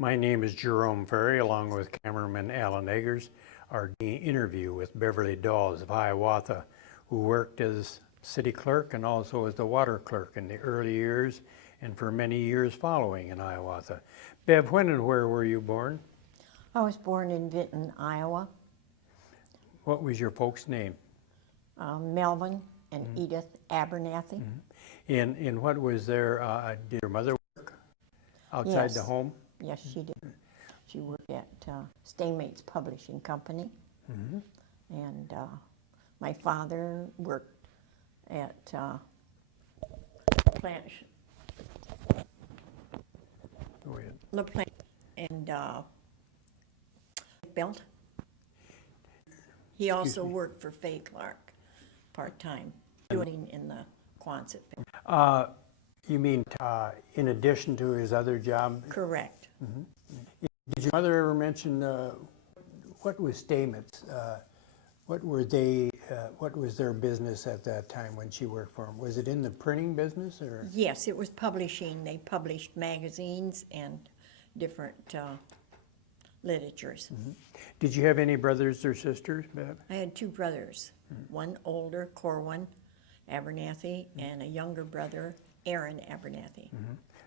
My name is Jerome Ferry, along with cameraman Alan Eggers. Our interview with Beverly Daws of Hiawatha, who worked as city clerk and also as the water clerk in the early years and for many years following in Hiawatha. Bev, when and where were you born? I was born in Vinton, Iowa. What was your folks' name? Melvin and Edith Abernathy. And what was did your mother work outside the Yes. home? Yes, she did. She worked at Staymates Publishing Company. And my father worked at Plant Go ahead. La Plante and Belt. He also worked for Fay Clark part-time, doing in the Quonset. You mean in addition to his other job? Correct. Did your mother ever mention what was Staymates? What were they? What was their business at that time when she worked for them? Was it in the printing business or? Yes, it was publishing. They published magazines and different literatures. Did you have any brothers or sisters, Bev? I had two brothers, one older, Corwin Abernathy, and a younger brother, Aaron Abernathy.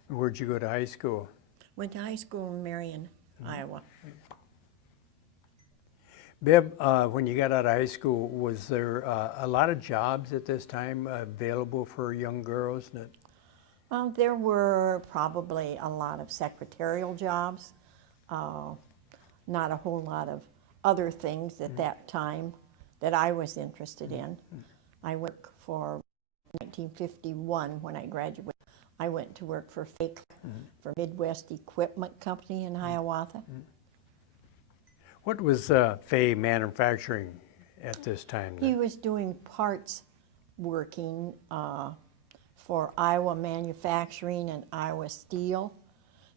Where'd you go to high school? Went to high school in Marion, Iowa. Bev, when you got out of high school, was there a lot of jobs at this time available for young girls? There were probably a lot of secretarial jobs, not a whole lot of other things at that time that I was interested in. I worked for 1951 when I graduated. I went to work for Fay for Midwest Equipment Company in Hiawatha. What was Fay manufacturing at this time? He was doing parts working for Iowa Manufacturing and Iowa Steel.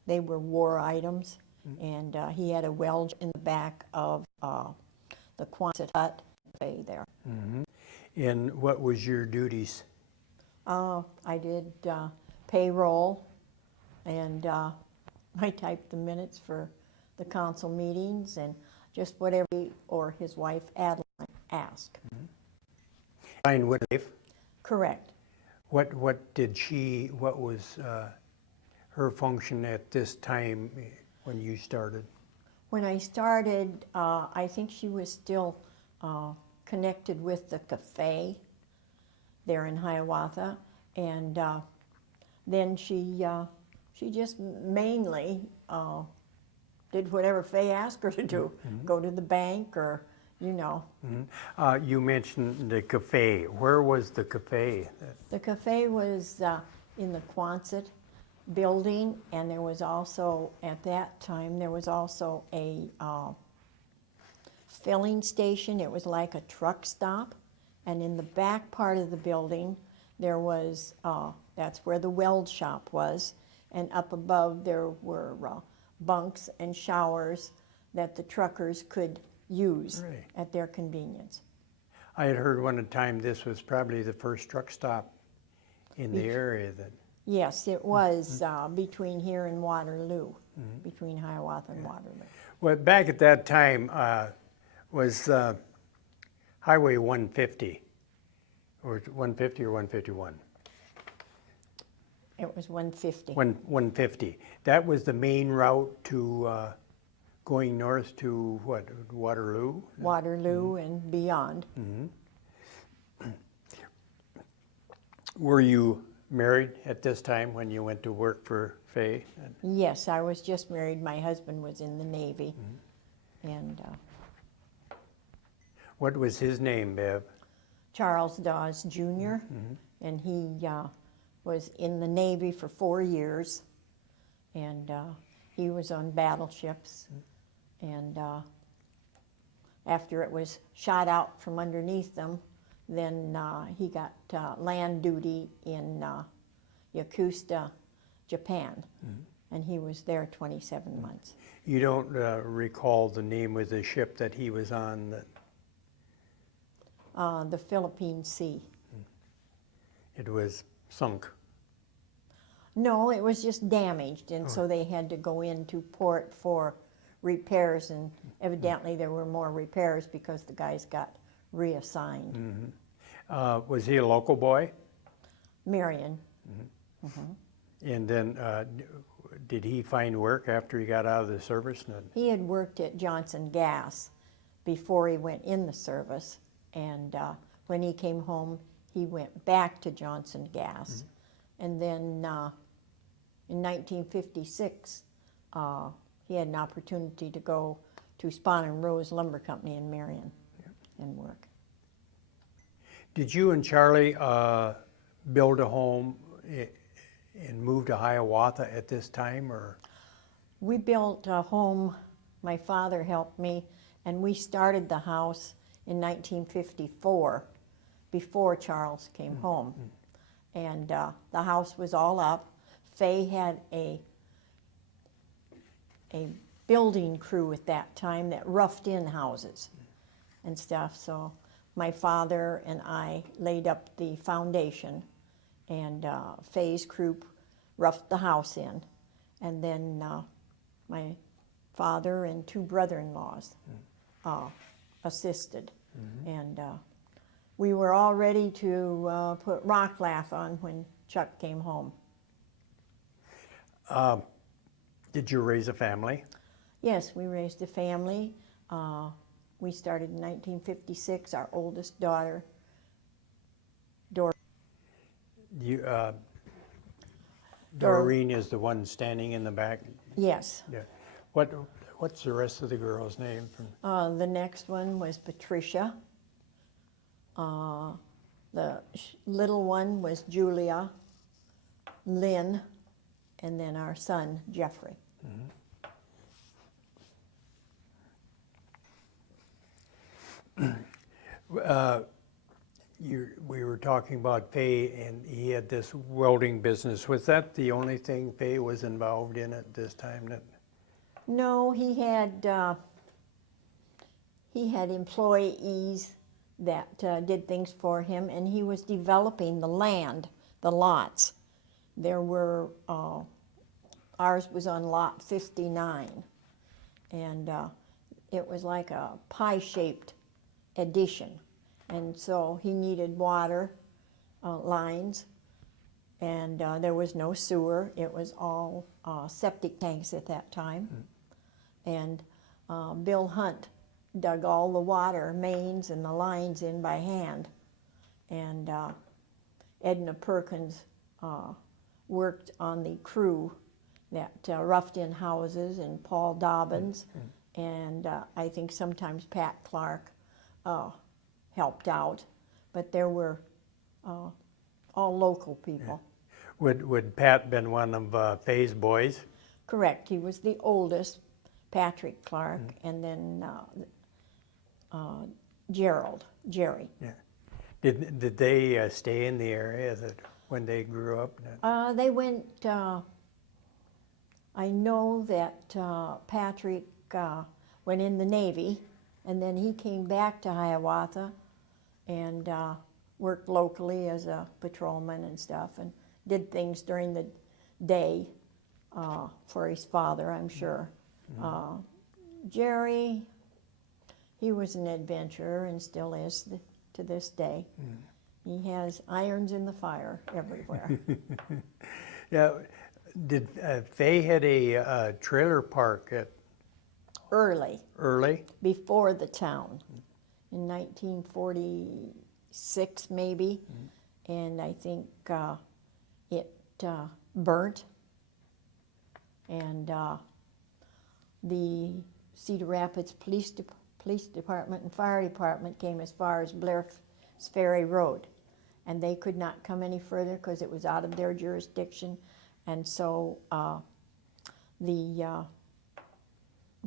They were war items, and he had a weld in the back of the Quonset hut Fay there. And what was your duties? I did payroll, and I typed the minutes for the council meetings and just whatever he or his wife Adeline asked. Fine wife. Correct. What was her function at this time when you started? When I started, I think she was still connected with the cafe there in Hiawatha, and then she just mainly did whatever Fay asked her to do, go to the bank or, you know. You mentioned the cafe. Where was the cafe? The cafe was in the Quonset building, and there was also, at that time, there was also a filling station. It was like a truck stop, and in the back part of the building, there was, that's where the weld shop was, and up above there were bunks and showers that the truckers could use at their convenience. I had heard one time this was probably the first truck stop in the area that. Yes, it was between here and Waterloo, between Hiawatha and Waterloo. Well, back at that time was Highway 150, or 150 or 151? It was 150. 150. That was the main route to going north to what, Waterloo? Waterloo and beyond. Were you married at this time when you went to work for Fay? Yes, I was just married. My husband was in the Navy. And What was his name, Bev? Charles Daws Jr., and he was in the Navy for 4 years, and he was on battleships, and after it was shot out from underneath them, then he got land duty in Yokosuka, Japan, and he was there 27 months. You don't recall the name of the ship that he was on? The Philippine Sea. It was sunk. No, it was just damaged, and so they had to go into port for repairs, and evidently there were more repairs because the guys got reassigned. Was he a local boy? Marion. And then did he find work after he got out of the service? He had worked at Johnson Gas before he went in the service, and when he came home, he went back to Johnson Gas. And then in 1956, he had an opportunity to go to Spahn and Rose Lumber Company in Marion and work. Did you and Charlie build a home and move to Hiawatha at this time, or? We built a home, my father helped me, and we started the house in 1954 before Charles came home. And the house was all up. Fay had a building crew at that time that roughed in houses and stuff. So my father and I laid up the foundation, and Fay's crew roughed the house in. And then my father and two brother-in-laws assisted. And we were all ready to put rock lath on when Chuck came home. Did you raise a family? Yes, we raised a family. We started in 1956. Our oldest daughter, Doreen is the one standing in the back. yes. Yeah. What's the rest of the girls' name? The next one was Patricia. The little one was Julia, Linn, and then our son, Jeffrey. We were talking about Fay, and he had this welding business. Was that the only thing Fay was involved in at this time? No, he had employees that did things for him, and he was developing the land, the lots. There were, ours was on lot 59, and it was like a pie-shaped addition. And so he needed water lines, and there was no sewer. It was all septic tanks at that time. And Bill Hunt dug all the water mains and the lines in by hand. And Edna Perkins worked on the crew that roughed in houses, and Paul Dobbins, and I think sometimes Pat Clark helped out, but there were all local people. Would Pat been one of Fay's boys? Correct. He was the oldest, Patrick Clark, and then Jerry. Yeah. Did they stay in the area when they grew up? They went. I know that Patrick went in the Navy, and then he came back to Hiawatha and worked locally as a patrolman and stuff, and did things during the day for his father, I'm sure. Jerry, he was an adventurer and still is to this day. He has irons in the fire everywhere. Yeah. Did Fay had a trailer park at Early, before the town, in 1946 maybe, and I think it burnt, and the Cedar Rapids Police Department and Fire Department came as far as Blair's Ferry Road, and they could not come any further because it was out of their jurisdiction, and so the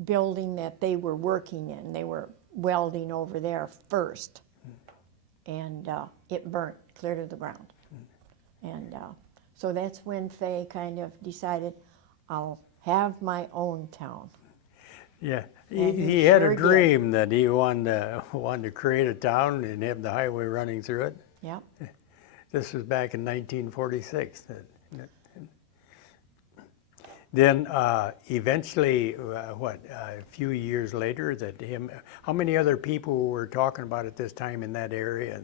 building that they were working in, they were welding over there first, and it burnt clear to the ground. And so that's when Fay kind of decided, I'll have my own town. Yeah, And he had a dream that he wanted to create a town and have the highway running through it. Yep. This was back in 1946. Then eventually, a few years later, how many other people were talking about at this time in that area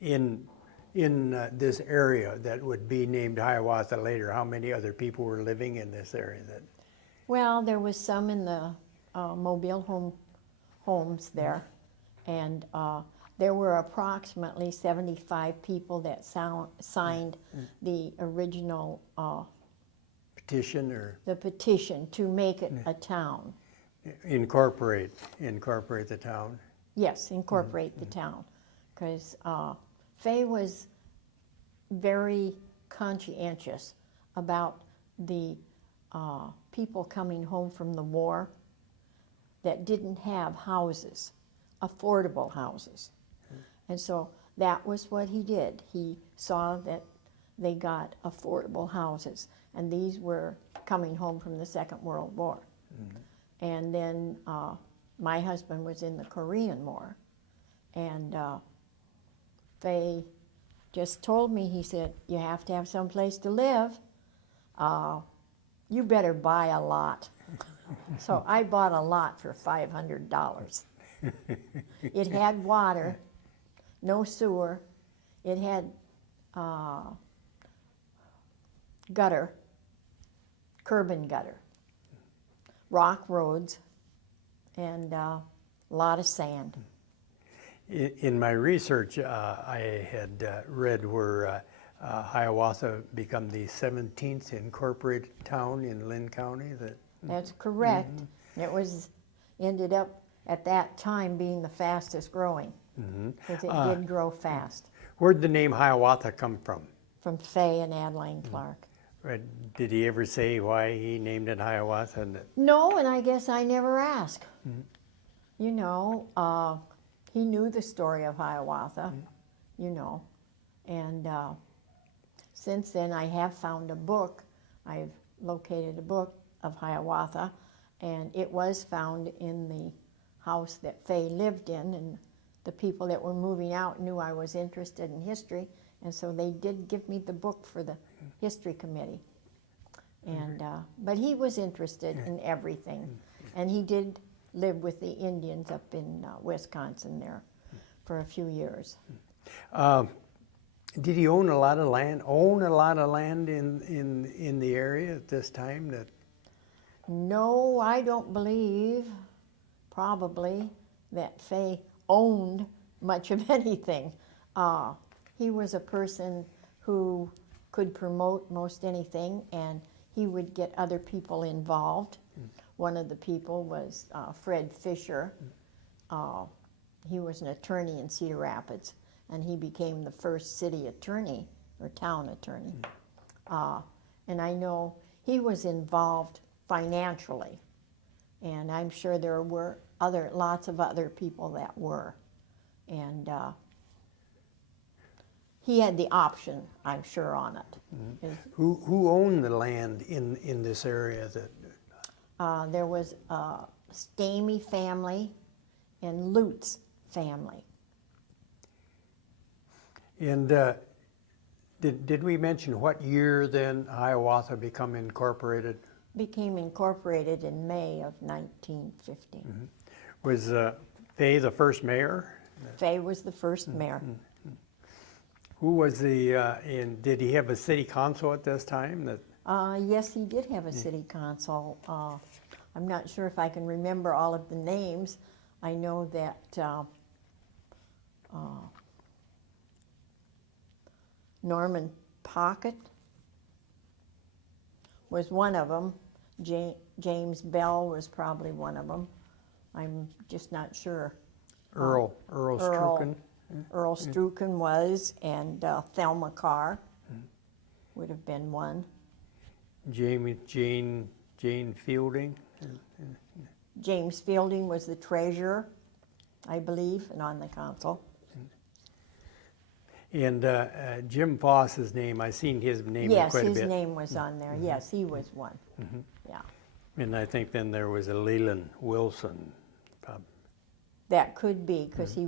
in this area that would be named Hiawatha later? How many other people were living in this area? Well, there was some in the mobile homes there, and there were approximately 75 people that signed the original Petition or the petition to make it a town. incorporate the town? Yes, incorporate the town, because Fay was very conscientious about the people coming home from the war that didn't have houses, affordable houses. And so that was what he did. He saw that they got affordable houses, and these were coming home from the Second World War. And then my husband was in the Korean War, and Fay just told me, he said, you have to have some place to live. You better buy a lot. So I bought a lot for $500. It had water, no sewer. It had gutter, curb and gutter, rock roads, and a lot of sand. In my research, I had read where Hiawatha become the 17th incorporated town in Linn County. That's correct. It was ended up at that time being the fastest growing, because it did grow fast. Where'd the name Hiawatha come from? From Fay and Adeline Clark. Did he ever say why he named it Hiawatha? No, and I guess I never asked. You know, he knew the story of Hiawatha, you know, and since then I have found a book. I've located a book of Hiawatha, and it was found in the house that Fay lived in, and the people that were moving out knew I was interested in history, and so they did give me the book for the history committee. And but he was interested in everything, and he did live with the Indians up in Wisconsin there for a few years. Did he own a lot of land? In the area at this time? No, I don't believe probably that Fay owned much of anything. He was a person who could promote most anything, and he would get other people involved. One of the people was Fred Fisher. He was an attorney in Cedar Rapids, and he became the first city attorney or town attorney. And I know he was involved financially, and I'm sure there were lots of other people that were. And he had the option, I'm sure, on it. Who owned the land in this area? There was a Stamey family and Lutz family. And did we mention what year then Hiawatha become incorporated? Became incorporated in May of 1950. Was Fay the first mayor? Fay was the first mayor. Who was did he have a city council at this time? Yes, he did have a city council. I'm not sure if I can remember all of the names. I know that Norman Pocket was one of them. James Bell was probably one of them. I'm just not sure. Earl Strucken. Earl Strucken was, and Thelma Carr would have been one. Jane Fielding. James Fielding was the treasurer, I believe, and on the council. And Jim Foss's name, I seen his name quite a bit. Yes, his name was on there. Yes, he was one. Yeah. And I think then there was a Leland Wilson. That could be, because he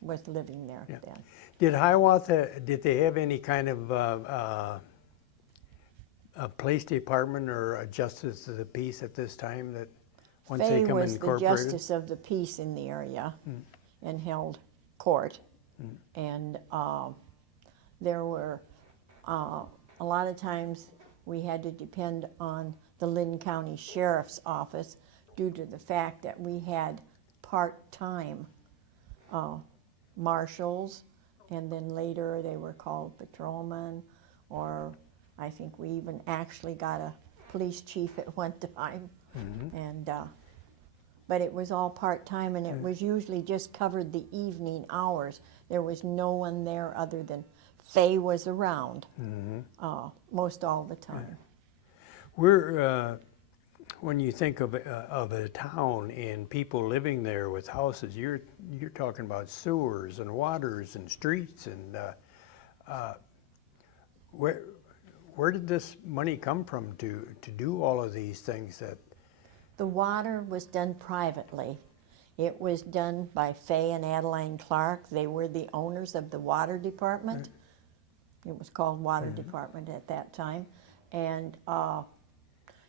was living there then. Did Hiawatha, did they have any kind of a police department or a justice of the peace at this time that, once Fay they come was the incorporated? justice of the peace in the area and held court. And there were, a lot of times we had to depend on the Linn County Sheriff's Office due to the fact that we had part-time marshals, and then later they were called patrolmen, or I think we even actually got a police chief at one time. And but it was all part-time, and it was usually just covered the evening hours. There was no one there other than Fay was around most all the time. We're, when you think of a town and people living there with houses, you're talking about sewers and waters and streets, and where did this money come from to do all of these things? That The water was done privately. It was done by Fay and Adeline Clark. They were the owners of the water department. It was called Water Department at that time. And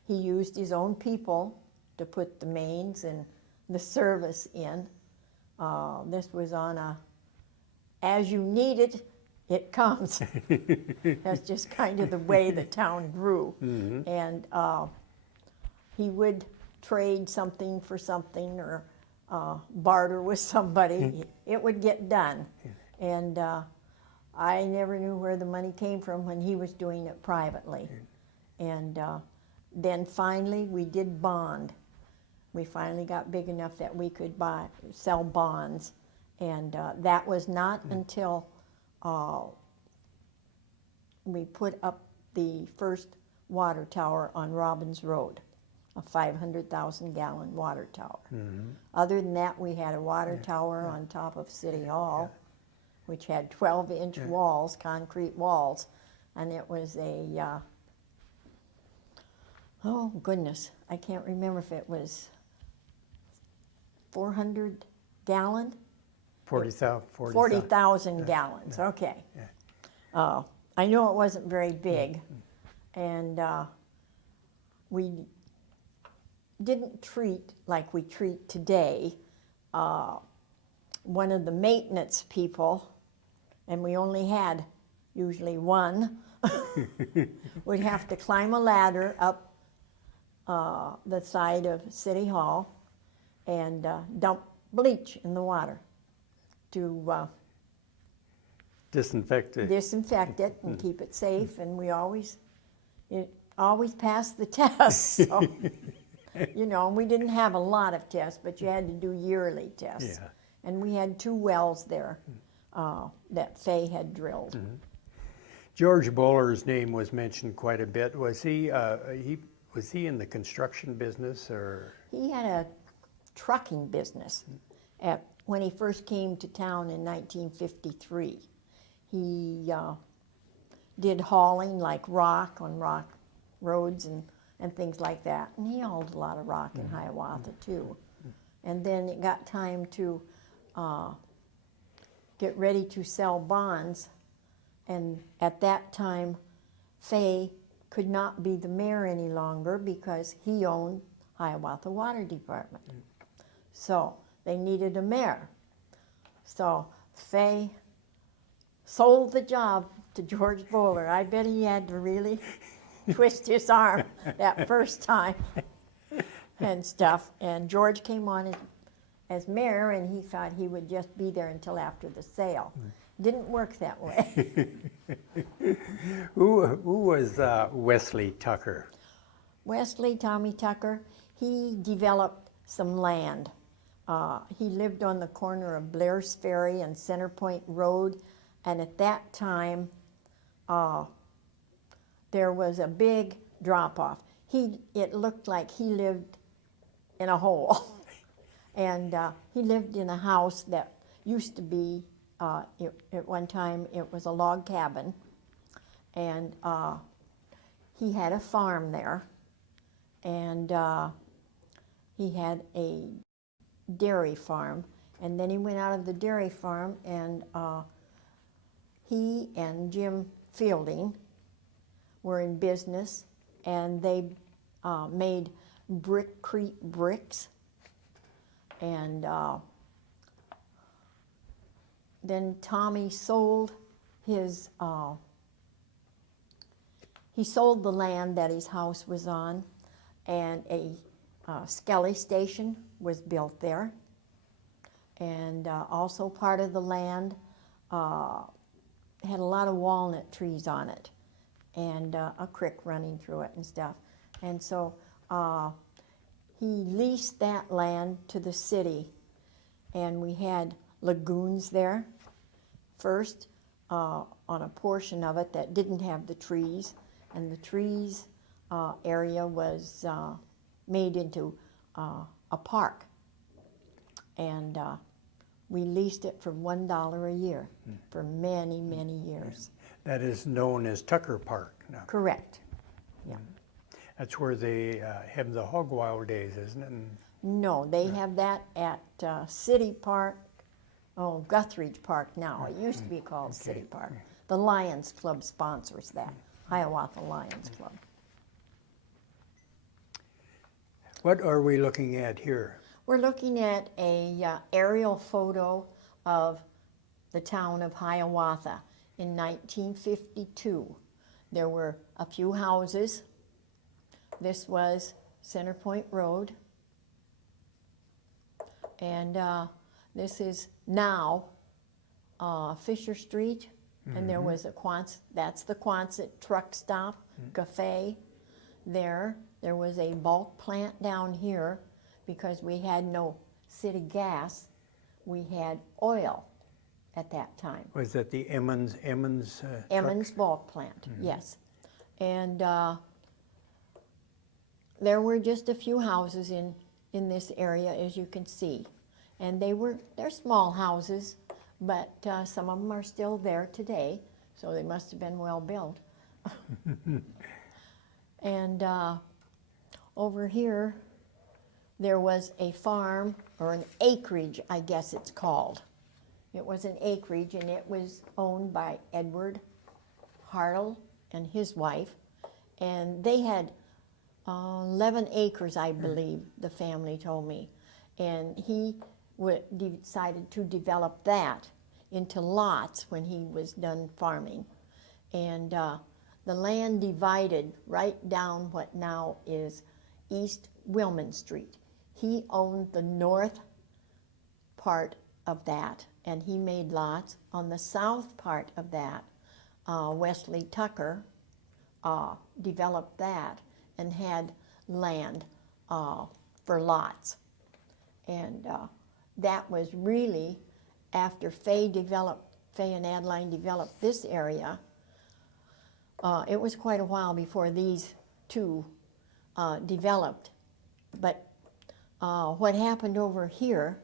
he used his own people to put the mains and the service in. This was on a, as you need it, it comes. That's just kind of the way the town grew. And he would trade something for something, or barter with somebody. It would get done. And I never knew where the money came from when he was doing it privately. And then finally we did bond. We finally got big enough that we could sell bonds. And that was not until we put up the first water tower on Robbins Road, a 500,000 gallon water tower. Other than that, we had a water tower on top of City Hall, which had 12-inch walls, concrete walls, and it was a, oh goodness, I can't remember if it was 400 gallon? 40,000 gallons, okay. I know it wasn't very big, and we didn't treat like we treat today. One of the maintenance people, and we only had usually one, would have to climb a ladder up the side of City Hall and dump bleach in the water to disinfect it and keep it safe, and it always passed the test. So, you know, we didn't have a lot of tests, but you had to do yearly tests. And we had 2 wells there that Fay had drilled. George Bowler's name was mentioned quite a bit. Was he in the construction business, or? He had a trucking business when he first came to town in 1953. He did hauling, like rock on rock roads and things like that. And he hauled a lot of rock in Hiawatha too. And then it got time to get ready to sell bonds. And at that time, Fay could not be the mayor any longer because he owned Hiawatha Water Department. So they needed a mayor. So Fay sold the job to George Bowler. I bet he had to really twist his arm that first time and stuff. And George came on as mayor, and he thought he would just be there until after the sale. Didn't work that way. Who was Wesley Tucker? Wesley, Tommy Tucker, he developed some land. He lived on the corner of Blair's Ferry and Center Point Road, and at that time, there was a big drop-off. It looked like he lived in a hole. And he lived in a house that used to be, at one time, it was a log cabin. And he had a farm there. And he had a dairy farm. And then he went out of the dairy farm, and he and Jim Fielding were in business, and they made Brickcrete bricks, and then Tommy sold his, he sold the land that his house was on, and a Skelly station was built there. And also part of the land had a lot of walnut trees on it, and a creek running through it and stuff. And so he leased that land to the city, and we had lagoons there. First, on a portion of it that didn't have the trees, and the trees area was made into a park. And we leased it for $1 a year for many, many years. That is known as Tucker Park now. Correct. Yeah. That's where they have the hog wild days, isn't it? No, they have that at City Park, Guthridge Park now. It used to be called City Park. The Lions Club sponsors that, Hiawatha Lions Club. What are we looking at here? We're looking at a aerial photo of the town of Hiawatha in 1952. There were a few houses. This was Center Point Road. And this is now Fisher Street. And there was a that's the Quonset truck stop, cafe there. There was a bulk plant down here because we had no city gas. We had oil at that time. Was that the Emmons Emmons bulk plant, yes. And there were just a few houses in this area, as you can see. And they're small houses, but some of them are still there today, so they must have been well built. And over here, there was a farm, or an acreage, I guess it's called. It was an acreage, and it was owned by Edward Hartle and his wife. And they had 11 acres, I believe, the family told me. And he decided to develop that into lots when he was done farming. And the land divided right down what now is East Wilman Street. He owned the north part of that, and he made lots. On the south part of that, Wesley Tucker developed that and had land for lots. And that was really after Faye and Adeline developed this area. It was quite a while before these two developed. But what happened over here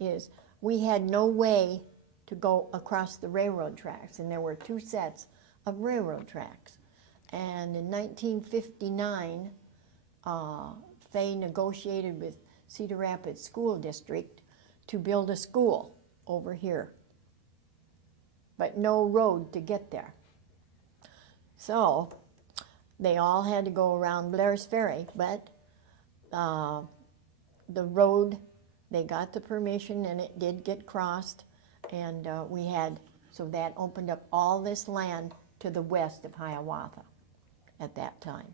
is we had no way to go across the railroad tracks, and there were two sets of railroad tracks. And in 1959, Faye negotiated with Cedar Rapids School District to build a school over here, but no road to get there. So they all had to go around Blair's Ferry, but the road, they got the permission and it did get crossed, and so that opened up all this land to the west of Hiawatha at that time.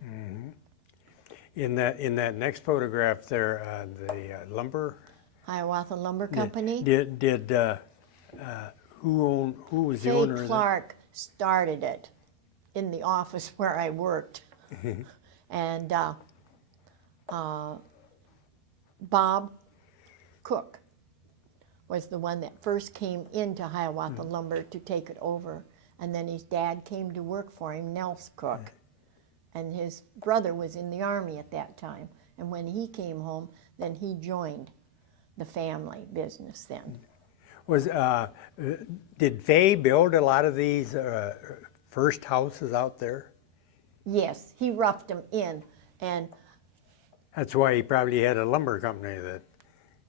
In that next photograph there, the lumber. Hiawatha Lumber Company. Who was the Faye owner of that? Clark started it in the office where I worked. And Bob Cook was the one that first came into Hiawatha Lumber to take it over. And then his dad came to work for him, Nels Cook. And his brother was in the Army at that time. And when he came home, then he joined the family business then. Did Faye build a lot of these first houses out there? Yes, he roughed them in. And That's why he probably had a lumber company that.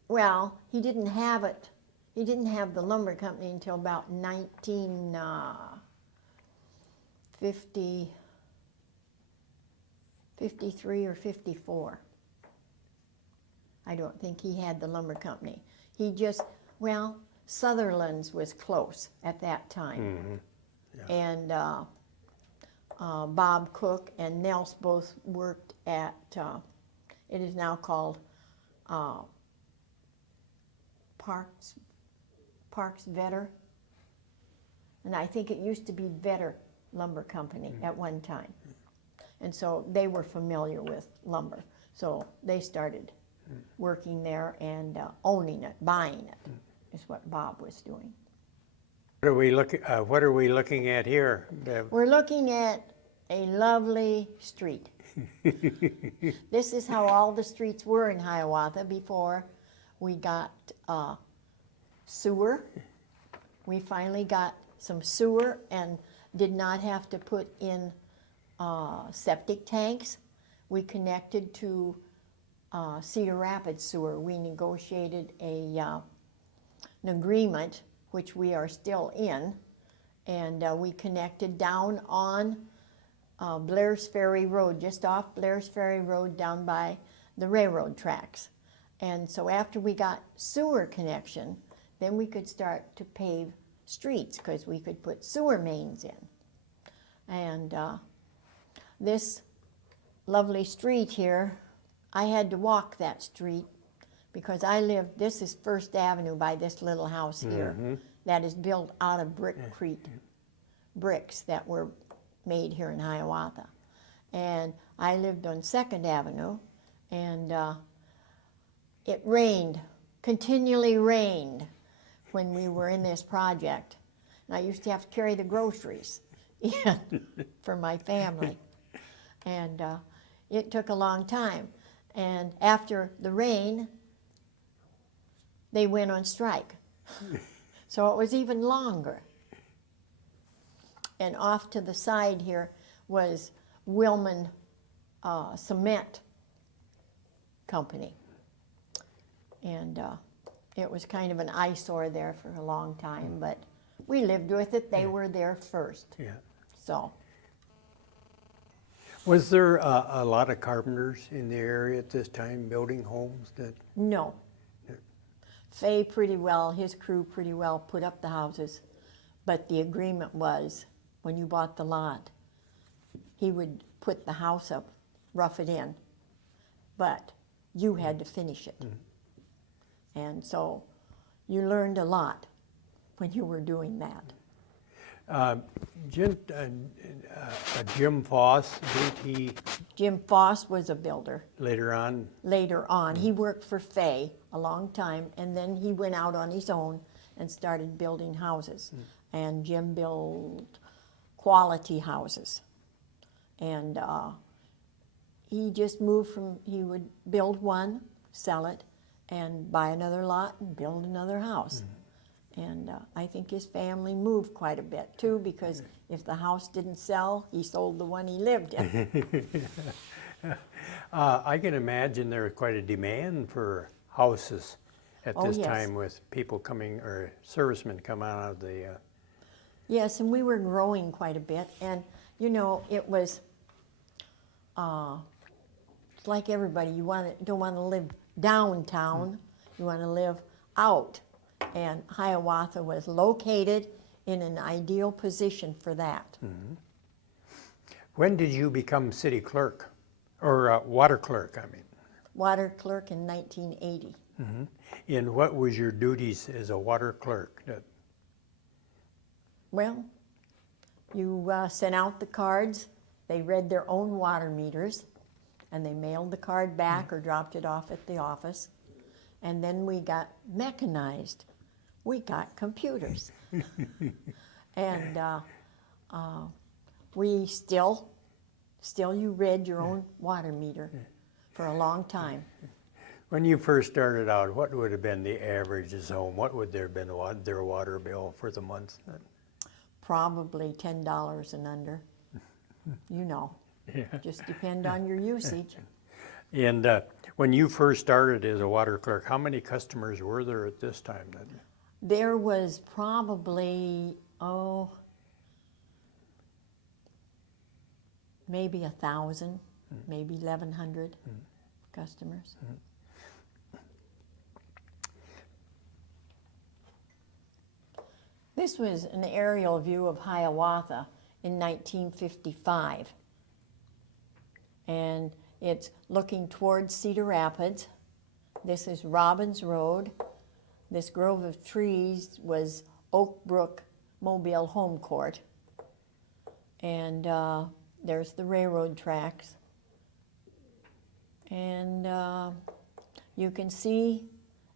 well, he didn't have it. He didn't have the lumber company until about 1950. 53 or 54. I don't think he had the lumber company. He just, well, Sutherland's was close at that time. Yeah. And Bob Cook and Nels both worked at, it is now called Parks Vetter. And I think it used to be Vetter Lumber Company at one time. And so they were familiar with lumber. So they started working there and owning it, buying it, is what Bob was doing. What are we looking at here, Bev? We're looking at a lovely street. This is how all the streets were in Hiawatha before we got sewer. We finally got some sewer and did not have to put in septic tanks. We connected to Cedar Rapids sewer. We negotiated an agreement, which we are still in, and we connected down on Blair's Ferry Road, just off Blair's Ferry Road down by the railroad tracks. And so after we got sewer connection, then we could start to pave streets because we could put sewer mains in. And this lovely street here, I had to walk that street because I lived, this is First Avenue by this little house here that is built out of brickcrete bricks that were made here in Hiawatha. And I lived on Second Avenue, and it rained, continually rained when we were in this project. And I used to have to carry the groceries in for my family. And it took a long time. And after the rain, they went on strike. So it was even longer. And off to the side here was Wilman Cement Company. And it was kind of an eyesore there for a long time, but we lived with it. They were there first. Yeah. So. Was there a lot of carpenters in the area at this time building homes? No. Fay pretty well, his crew pretty well put up the houses, but the agreement was when you bought the lot, he would put the house up, rough it in, but you had to finish it. And so you learned a lot when you were doing that. Jim Foss, did he Jim Foss was a builder. later on? Later on, he worked for Fay a long time, and then he went out on his own and started building houses. And Jim built quality houses. And he just moved from, he would build one, sell it, and buy another lot and build another house. And I think his family moved quite a bit too, because if the house didn't sell, he sold the one he lived in. I can imagine there was quite a demand for houses at this yes. time, with people coming, or servicemen coming out of the... Yes, and we were growing quite a bit, and you know, it was it's like everybody, don't want to live downtown, you want to live out, and Hiawatha was located in an ideal position for that. When did you become city clerk, or water clerk, I mean? Water clerk in 1980. And what was your duties as a water clerk? Well, you sent out the cards, they read their own water meters, and they mailed the card back or dropped it off at the office. And then we got mechanized. We got computers. And we still you read your own water meter for a long time. When you first started out, what would have been the average home? What would there have been their water bill for the month? Probably $10 and under. You know, just depend on your usage. And when you first started as a water clerk, how many customers were there at this time then? There was probably, maybe 1,000. maybe 1,100 customers. This was an aerial view of Hiawatha in 1955. And it's looking towards Cedar Rapids. This is Robbins Road. This grove of trees was Oak Brook Mobile Home Court. And there's the railroad tracks. And you can see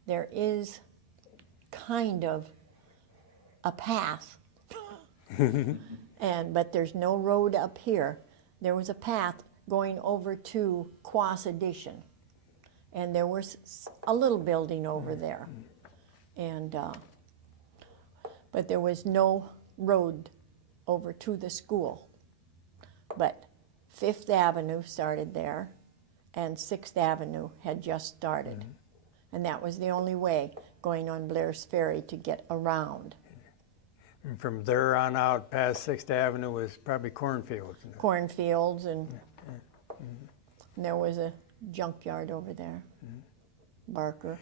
there is kind of a path. But there's no road up here. There was a path going over to Quas Addition. And there was a little building over there. And but there was no road over to the school. But Fifth Avenue started there, and Sixth Avenue had just started. And that was the only way going on Blair's Ferry to get around. And from there on out past 6th Avenue was probably cornfields. Cornfields, and there was a junkyard over there, Barker.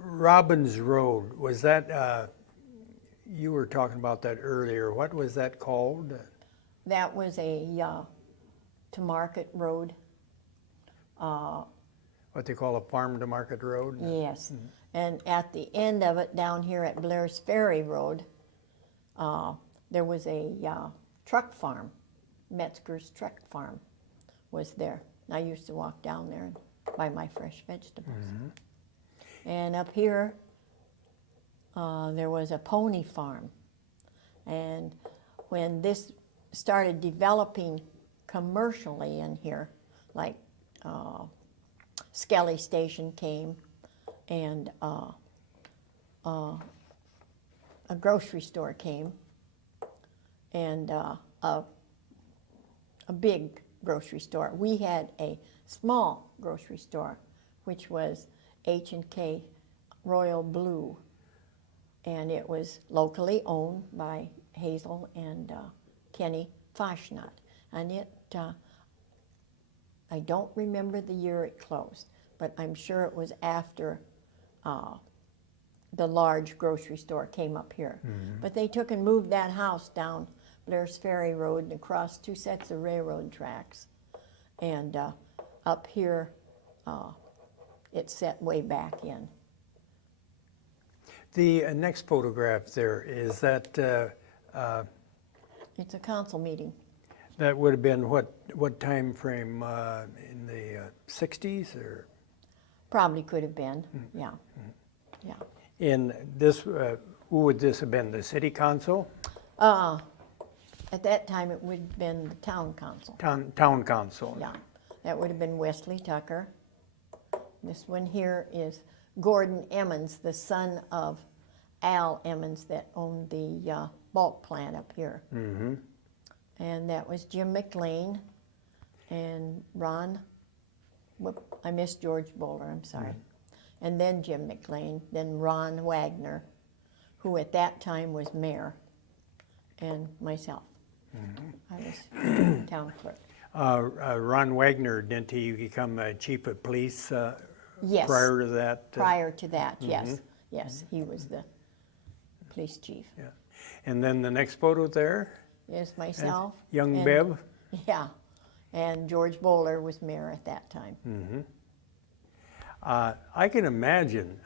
Robbins Road, was that, you were talking about that earlier, what was that called? That was a to market road. What they call a farm to market road? Yes. And at the end of it, down here at Blair's Ferry Road, there was a truck farm. Metzger's truck farm was there. I used to walk down there and buy my fresh vegetables. And up here, there was a pony farm. And when this started developing commercially in here, like Skelly Station came, and a grocery store came, and a big grocery store. We had a small grocery store, which was H&K Royal Blue, and it was locally owned by Hazel and Kenny Fashnot. And it, I don't remember the year it closed, but I'm sure it was after the large grocery store came up here. But they took and moved that house down Blair's Ferry Road and across 2 sets of railroad tracks. And up here, it's set way back in. The next photograph there, is that, It's a council meeting. that would have been what time frame, in the 60s or? Probably could have been, yeah. Yeah. In this, who would this have been, the city council? At that time, it would have been the town council. Town council. Yeah, that would have been Wesley Tucker. This one here is Gordon Emmons, the son of Al Emmons that owned the bulk plant up here. And that was Jim McLean and Ron, I missed George Bowler, I'm sorry. And then Jim McLean, then Ron Wagner, who at that time was mayor, and myself. I was town clerk. Ron Wagner, didn't he become chief of police Yes. prior to that? Prior to that, yes. Yes, he was the police chief. Yeah. And then the next photo there? Is myself. Young and- Bev? Yeah, and George Bowler was mayor at that time. I can imagine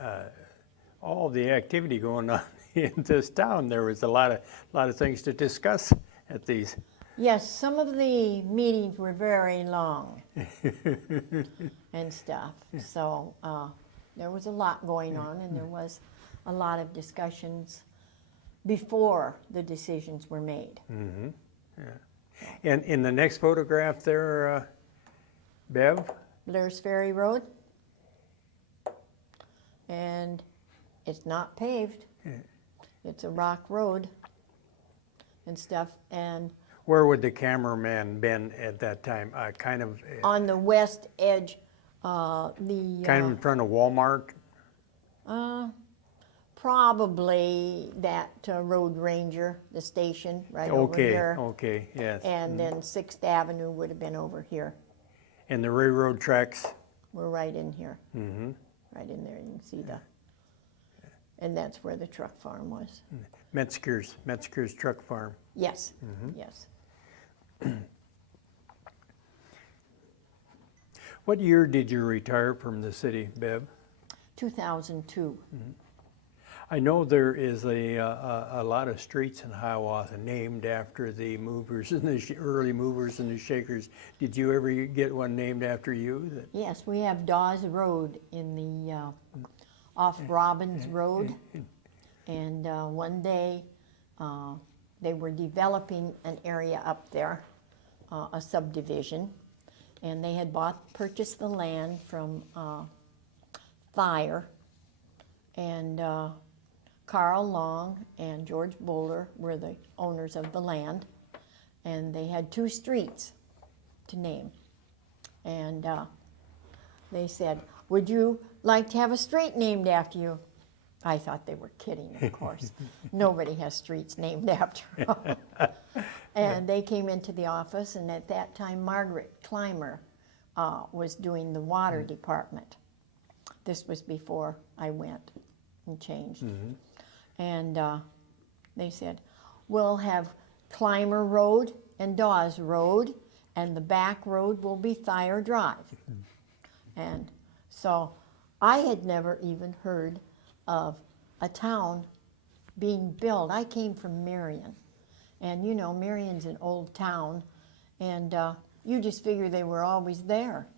all the activity going on in this town. There was a lot of things to discuss at these. Yes, some of the meetings were very long and stuff. So there was a lot going on, and there was a lot of discussions before the decisions were made. And in the next photograph there, Bev? Blair's Ferry Road. And it's not paved. It's a rock road and stuff. And Where would the cameraman been at that time? Kind of on the west edge, kind of in front of Walmart? probably that road ranger, the station right over here. Okay, yes. And then 6th Avenue would have been over here. And the railroad tracks? We're right in here. Right in there, you can see the, and that's where the truck farm was. Metzger's truck farm. Yes, yes. What year did you retire from the city, Bev? 2002. I know there is a lot of streets in Hiawatha named after the movers and the early movers and the shakers. Did you ever get one named after you? Yes, we have Daws Road in the off Robbins Road, and one day they were developing an area up there, a subdivision, and they had purchased the land from Thayer, and Carl Long and George Bowler were the owners of the land, and they had 2 streets to name. And they said, "Would you like to have a street named after you?" I thought they were kidding, of course. Nobody has streets named after them. And they came into the office, and at that time, Margaret Clymer was doing the water department. This was before I went and changed. And they said, "We'll have Clymer Road and Daws Road, and the back road will be Thayer Drive." And so I had never even heard of a town being built. I came from Marion, and you know, Marion's an old town, and you just figure they were always there.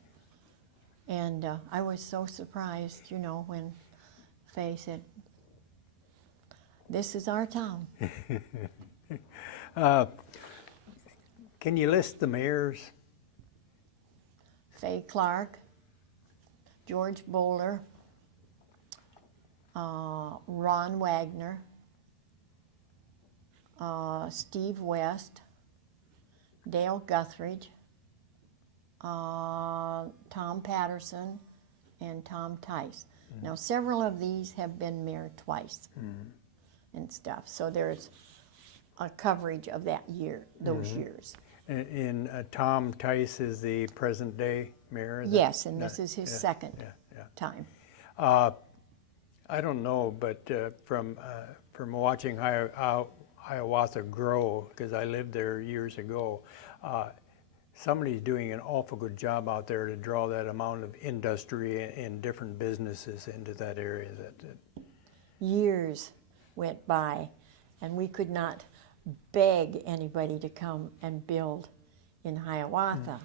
And I was so surprised, you know, when Faye said, "This is our town." Can you list the mayors? Faye Clark, George Bowler, Ron Wagner, Steve West, Dale Guthridge, Tom Patterson, and Tom Tice. Now, several of these have been mayor twice and stuff, so there's a coverage of that year, those years. And Tom Tice is the present day mayor? Yes, and this is his second time. I don't know, but from watching Hiawatha grow, because I lived there years ago, somebody's doing an awful good job out there to draw that amount of industry and different businesses into that area. Years went by, and we could not beg anybody to come and build in Hiawatha.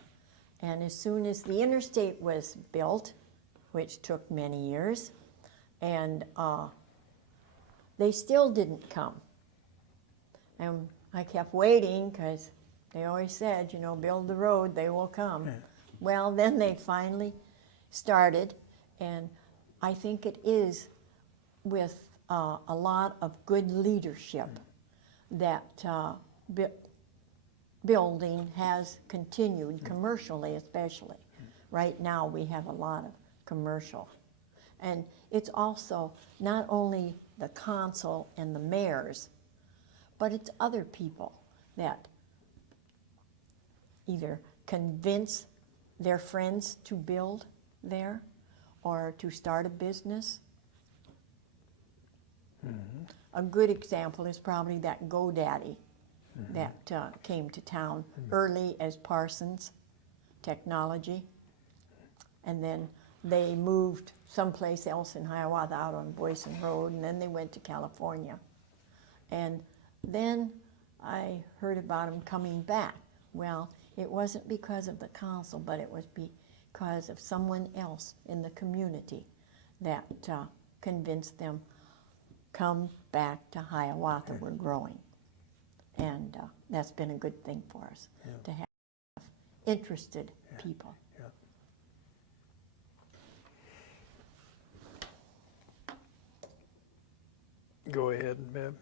And as soon as the interstate was built, which took many years, and they still didn't come. And I kept waiting, because they always said, you know, build the road, they will come. Well, then they finally started, and I think it is with a lot of good leadership that building has continued, commercially especially. Right now we have a lot of commercial. And it's also not only the council and the mayors, but it's other people that either convince their friends to build there or to start a business. A good example is probably that GoDaddy that came to town early as Parsons Technology, and then they moved someplace else in Hiawatha out on Boyson Road, and then they went to California. And then I heard about them coming back. Well, it wasn't because of the council, but it was because of someone else in the community that convinced them, come back to Hiawatha, we're growing. And that's been a good thing for us, to have interested people. Go ahead, Bev.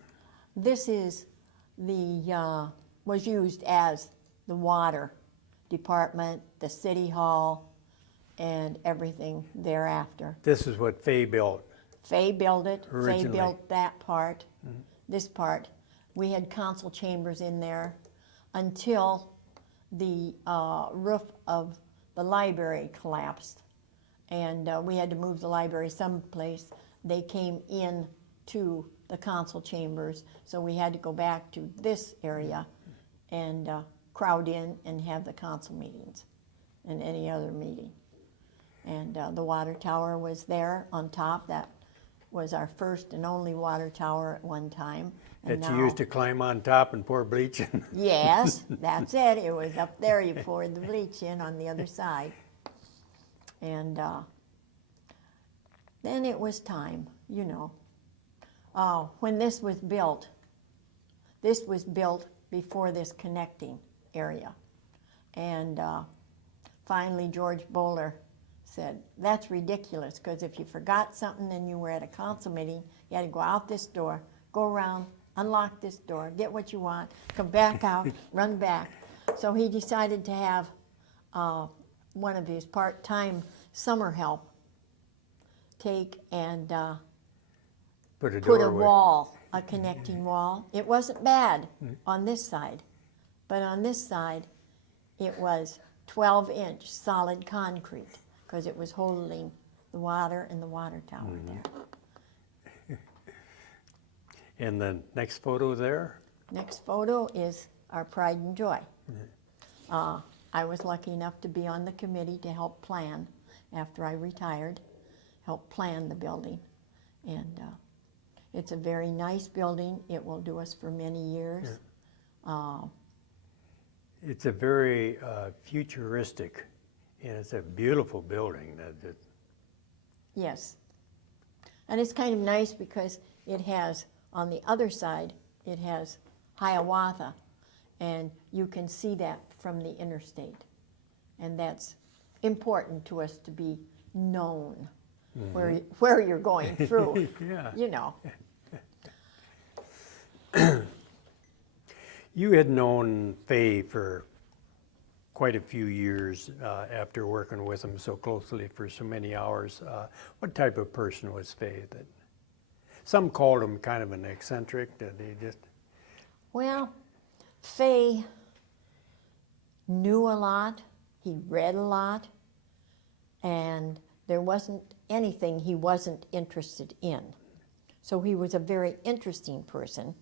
This is the, was used as the water department, the city hall, and everything thereafter. This is what Faye built. Fay built it. Fay Originally. built that part, this part. We had council chambers in there until the roof of the library collapsed. And we had to move the library someplace. They came in to the council chambers, so we had to go back to this area and crowd in and have the council meetings and any other meeting. And the water tower was there on top. That was our first and only water tower at one time. And That you used now- to climb on top and pour bleach in. Yes, that's it. It was up there. You poured the bleach in on the other side. And then it was time, you know. When this was built before this connecting area. And finally, George Bowler said, that's ridiculous, because if you forgot something and you were at a council meeting, you had to go out this door, go around, unlock this door, get what you want, come back out, run back. So he decided to have one of his part-time summer help take and Put a put a doorway. wall, a connecting wall. It wasn't bad on this side, but on this side, it was 12-inch solid concrete, because it was holding the water and the water tower there. And the next photo there, Next photo is our pride and joy. I was lucky enough to be on the committee to help plan after I retired, help plan the building. And it's a very nice building. It will do us for many years. it's a very futuristic, and it's a beautiful building. Yes. And it's kind of nice because it has, on the other side, it has Hiawatha, and you can see that from the interstate. And that's important to us to be known where you're going through, Yeah. you know. You had known Fay for quite a few years after working with him so closely for so many hours. What type of person was Fay? That some called him kind of an eccentric. That he just Well, Fay knew a lot, he read a lot, and there wasn't anything he wasn't interested in. So he was a very interesting person.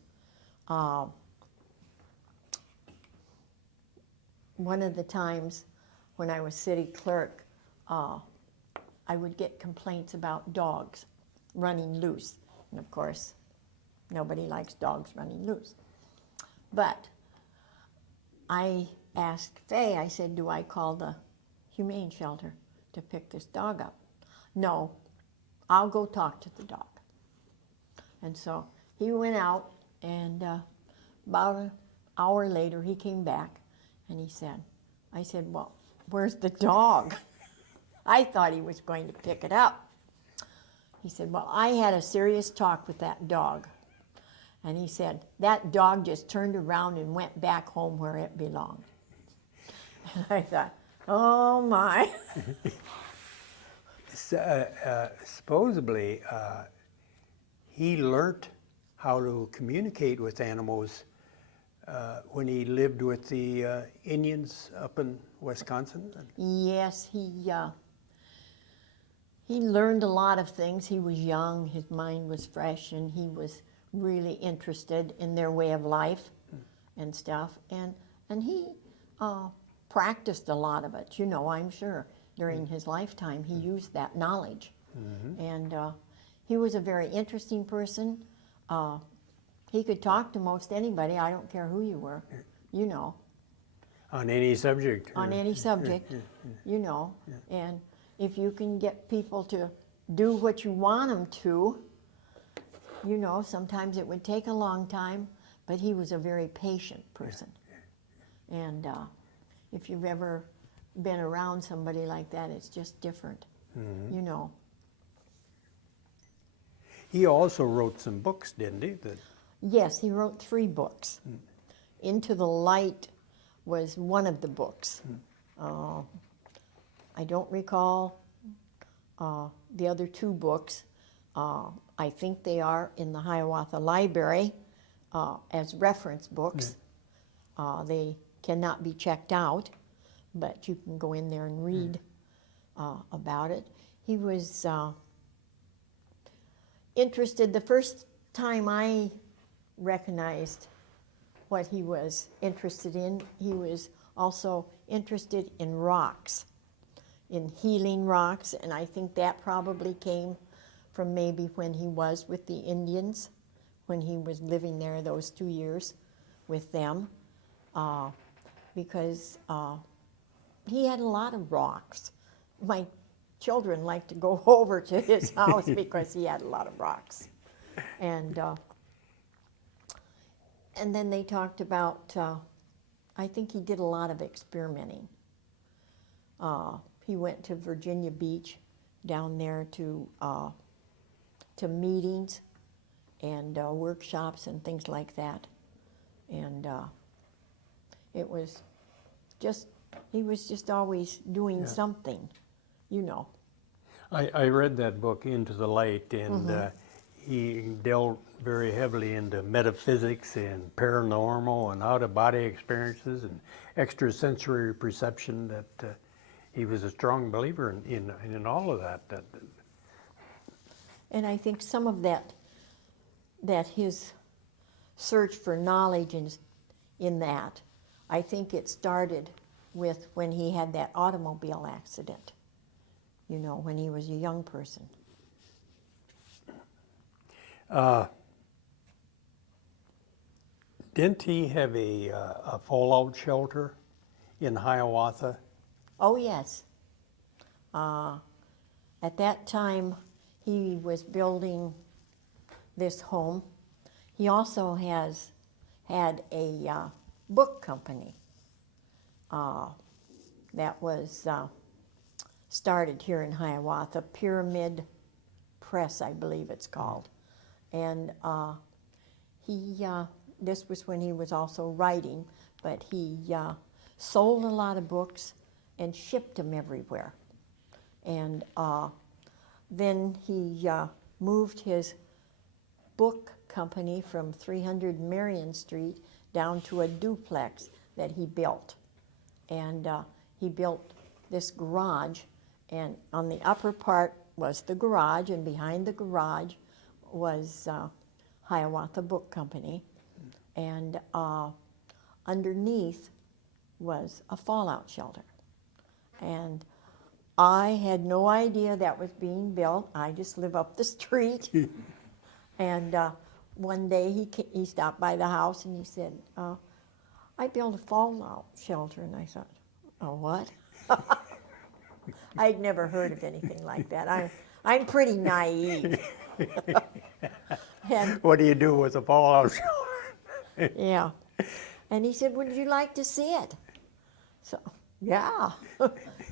One of the times when I was city clerk, I would get complaints about dogs running loose. And of course, nobody likes dogs running loose. But I asked Fay, I said, do I call the humane shelter to pick this dog up? No, I'll go talk to the dog. And so he went out, and about an hour later he came back and he said, I said, well, where's the dog? I thought he was going to pick it up. He said, well, I had a serious talk with that dog. And he said, that dog just turned around and went back home where it belonged. And I thought, oh my. supposedly he learned how to communicate with animals when he lived with the Indians up in Wisconsin. Yes, he learned a lot of things. He was young, his mind was fresh, and he was really interested in their way of life and stuff. And he practiced a lot of it, you know, I'm sure. During his lifetime, he used that knowledge. And he was a very interesting person. He could talk to most anybody, I don't care who you were, you know. On any subject. On any subject, you know. And if you can get people to do what you want them to, you know, sometimes it would take a long time, but he was a very patient person. And if you've ever been around somebody like that, it's just different, you know. He also wrote some books, didn't he? Yes, he wrote 3 books. Into the Light was one of the books. I don't recall the other 2 books. I think they are in the Hiawatha Library as reference books. They cannot be checked out, but you can go in there and read about it. He was interested, the first time I recognized what he was interested in, he was also interested in rocks, in healing rocks, and I think that probably came from maybe when he was with the Indians, when he was living there those 2 years with them, because he had a lot of rocks. My children like to go over to his house because he had a lot of rocks. And then they talked about, I think he did a lot of experimenting. He went to Virginia Beach down there to meetings and workshops and things like that. And it was just, he was just always doing something, you know. I read that book, Into the Light, and he delved very heavily into metaphysics and paranormal and out-of-body experiences and extrasensory perception. That he was a strong believer in all of that. And I think some of that his search for knowledge in that, I think it started with when he had that automobile accident, you know, when he was a young person. Didn't he have a fallout shelter in Hiawatha? Oh, yes. At that time, he was building this home. He also had a book company that was started here in Hiawatha, Pyramid Press, I believe it's called. And this was when he was also writing, but he sold a lot of books and shipped them everywhere. And then he moved his book company from 300 Marion Street down to a duplex that he built. And he built this garage, and on the upper part was the garage, and behind the garage was Hiawatha Book Company, and underneath was a fallout shelter. And I had no idea that was being built. I just live up the street. And one day he stopped by the house and he said, I built a fallout shelter. And I thought, oh, what? I'd never heard of anything like that. I'm pretty naive. And What do you do with a fallout shelter? yeah. And he said, would you like to see it? So, yeah.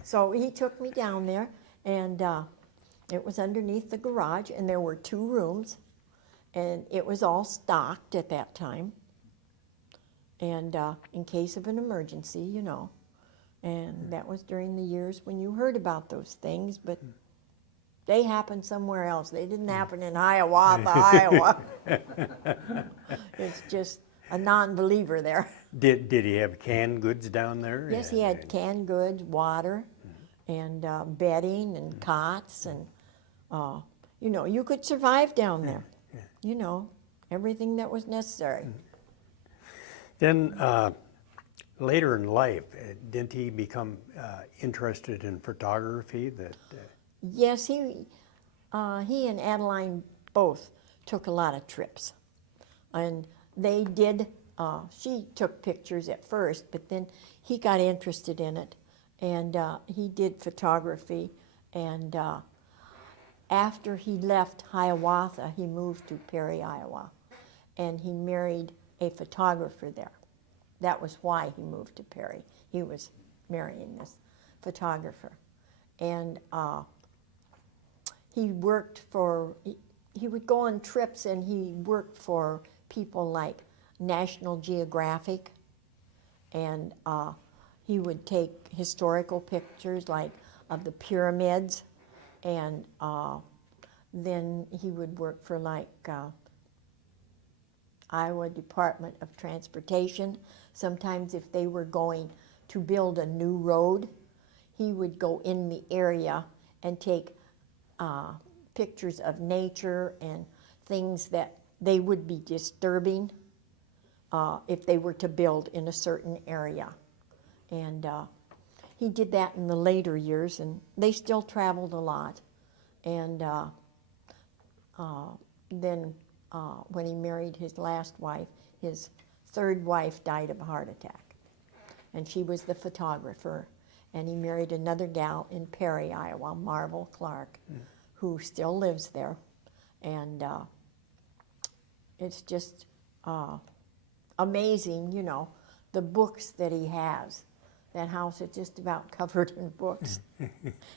So he took me down there, and it was underneath the garage, and there were 2 rooms, and it was all stocked at that time, and in case of an emergency, you know. And that was during the years when you heard about those things, but they happened somewhere else. They didn't happen in Hiawatha, Iowa. It's just a non-believer there. Did he have canned goods down there? Yes, he had canned goods, water, and bedding and cots, and you know, you could survive down there. You know, everything that was necessary. Then later in life, didn't he become interested in photography? Yes, he and Adeline both took a lot of trips, and they did. She took pictures at first, but then he got interested in it, and he did photography. And after he left Hiawatha, he moved to Perry, Iowa, and he married a photographer there. That was why he moved to Perry. He was marrying this photographer, and he worked for. He would go on trips, and he worked for people like National Geographic, and he would take historical pictures like of the pyramids and then he would work for like Iowa Department of Transportation. Sometimes if they were going to build a new road, he would go in the area and take pictures of nature and things that they would be disturbing if they were to build in a certain area. And he did that in the later years, and they still traveled a lot. And then when he married his last wife, his third wife died of a heart attack. And she was the photographer. And he married another gal in Perry, Iowa, Marvel Clark, who still lives there. And it's just amazing, you know, the books that he has. That house is just about covered in books.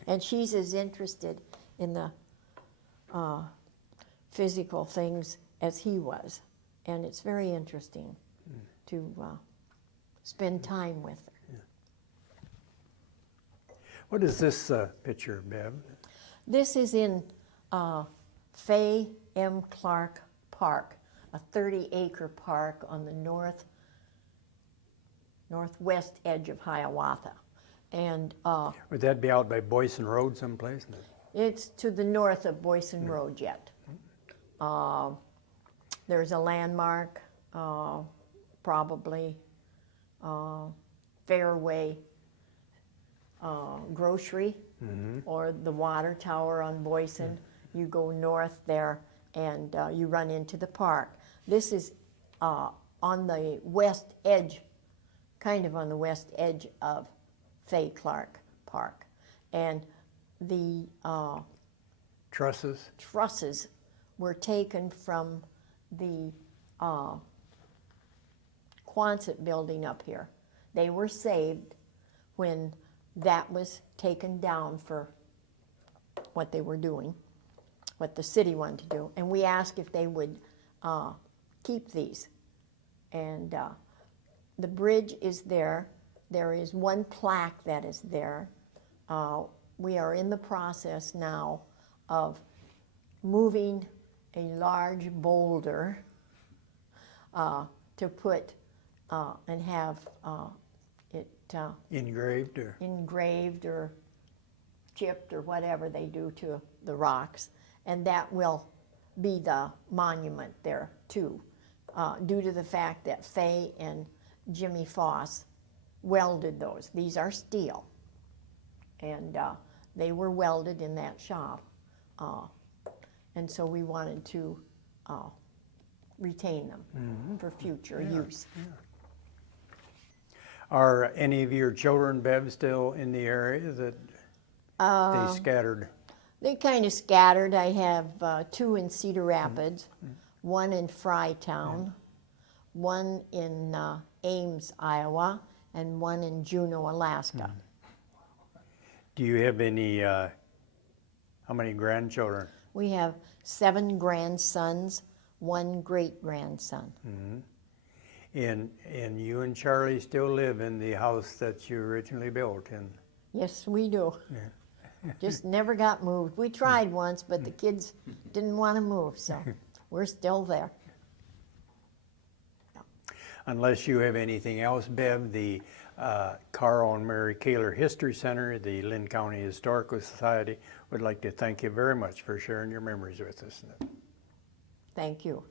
And she's as interested in the physical things as he was. And it's very interesting to spend time with her. What is this picture, Bev? This is in Fay M. Clark Park, a 30-acre park on the northwest edge of Hiawatha. And Would that be out by Boyson Road someplace? it's to the north of Boyson Road yet. There's a landmark, probably Fairway Grocery or the water tower on Boyson. You go north there and you run into the park. This is on the west edge, kind of on the west edge of Fay Clark Park. And the trusses were taken from the Quonset building up here. They were saved when that was taken down for what they were doing, what the city wanted to do. And we asked if they would keep these. And the bridge is there. There is one plaque that is there. We are in the process now of moving a large boulder to put and have it engraved or chipped or whatever they do to the rocks. And that will be the monument there too, due to the fact that Fay and Jimmy Foss welded those. These are steel, and they were welded in that shop. And so we wanted to retain them for future use. Yeah. Are any of your children, Bev, still in the area that they scattered? They kind of scattered. I have 2 in Cedar Rapids, 1 in Frytown, 1 in Ames, Iowa, and 1 in Juneau, Alaska. Do you have any, how many grandchildren? We have 7 grandsons, 1 great-grandson. And you and Charlie still live in the house that you originally built in? Yes, we do. Just never got moved. We tried once, but the kids didn't want to move, so we're still there. Unless you have anything else, Bev, the Carl and Mary Kaler History Center, the Linn County Historical Society would like to thank you very much for sharing your memories with us. Thank you.